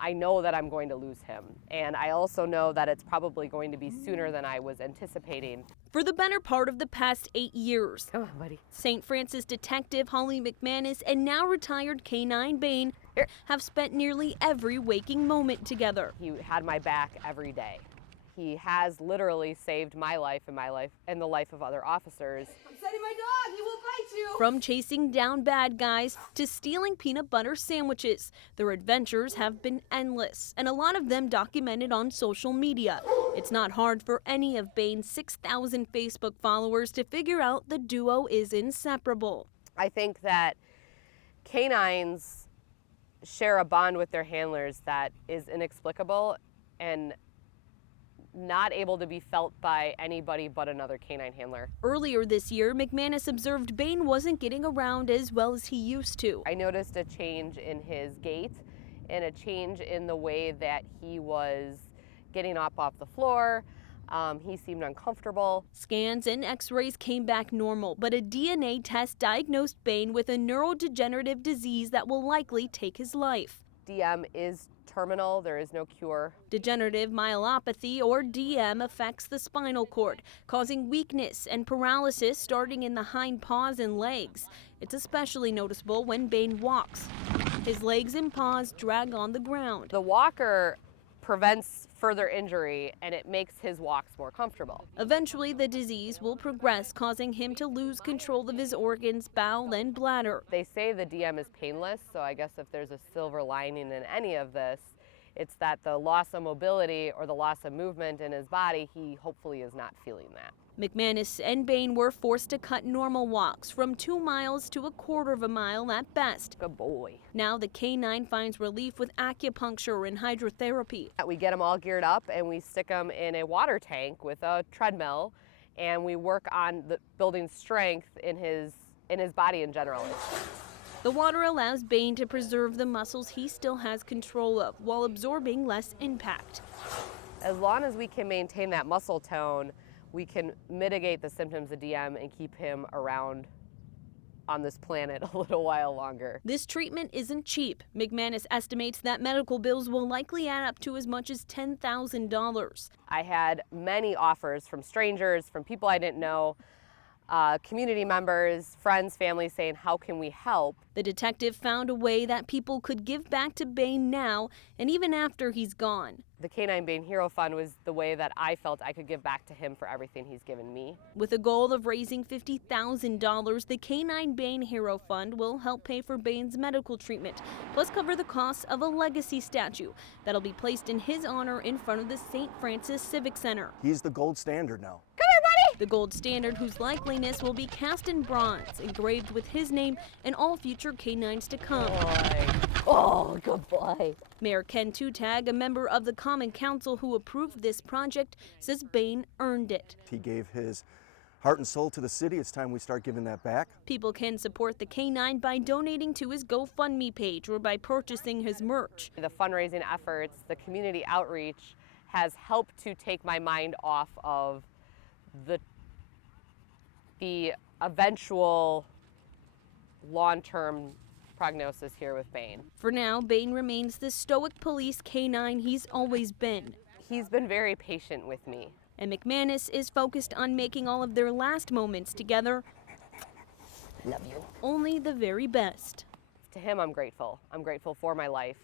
I know that I'm going to lose him. And I also know that it's probably going to be sooner than I was anticipating. For the better part of the past 8 years, Come on, buddy. St. Francis detective Holly McManus and now retired Canine Bane have spent nearly every waking moment together. He had my back every day. He has literally saved my life and the life of other officers. I'm setting my dog, he will bite you! From chasing down bad guys to stealing peanut butter sandwiches, their adventures have been endless, and a lot of them documented on social media. It's not hard for any of Bane's 6,000 Facebook followers to figure out the duo is inseparable. I think that canines share a bond with their handlers that is inexplicable and not able to be felt by anybody but another canine handler. Earlier this year, McManus observed Bane wasn't getting around as well as he used to. I noticed a change in his gait and a change in the way that he was getting up off the floor. He seemed uncomfortable. Scans and x-rays came back normal, but a DNA test diagnosed Bane with a neurodegenerative disease that will likely take his life. DM is terminal, there is no cure. Degenerative myelopathy, or DM, affects the spinal cord, causing weakness and paralysis starting in the hind paws and legs. It's especially noticeable when Bane walks. His legs and paws drag on the ground. The walker prevents further injury and it makes his walks more comfortable. Eventually, the disease will progress, causing him to lose control of his organs, bowel, and bladder. They say the DM is painless, so I guess if there's a silver lining in any of this, it's that the loss of mobility or the loss of movement in his body, he hopefully is not feeling that. McManus and Bane were forced to cut normal walks from 2 miles to 1/4 of a mile at best. Good boy. Now the canine finds relief with acupuncture and hydrotherapy. We get him all geared up and we stick him in a water tank with a treadmill, and we work on building strength in his body in general. The water allows Bane to preserve the muscles he still has control of while absorbing less impact. As long as we can maintain that muscle tone, we can mitigate the symptoms of DM and keep him around on this planet a little while longer. This treatment isn't cheap. McManus estimates that medical bills will likely add up to as much as $10,000. I had many offers from strangers, from people I didn't know, community members, friends, family saying, how can we help? The detective found a way that people could give back to Bane now and even after he's gone. The Canine Bane Hero Fund was the way that I felt I could give back to him for everything he's given me. With a goal of raising $50,000, the Canine Bane Hero Fund will help pay for Bane's medical treatment, plus cover the costs of a legacy statue that'll be placed in his honor in front of the St. Francis Civic Center. He's the gold standard now. The gold standard, whose likeliness will be cast in bronze, engraved with his name and all future canines to come. Boy. Oh, good boy. Mayor Ken Tutag, a member of the Common Council who approved this project, says Bane earned it. He gave his heart and soul to the city. It's time we start giving that back. People can support the canine by donating to his GoFundMe page or by purchasing his merch. The fundraising efforts, the community outreach has helped to take my mind off of the eventual long-term prognosis here with Bane. For now, Bane remains the stoic police canine he's always been. He's been very patient with me. And McManus is focused on making all of their last moments together Love you. only the very best. To him, I'm grateful. I'm grateful for my life.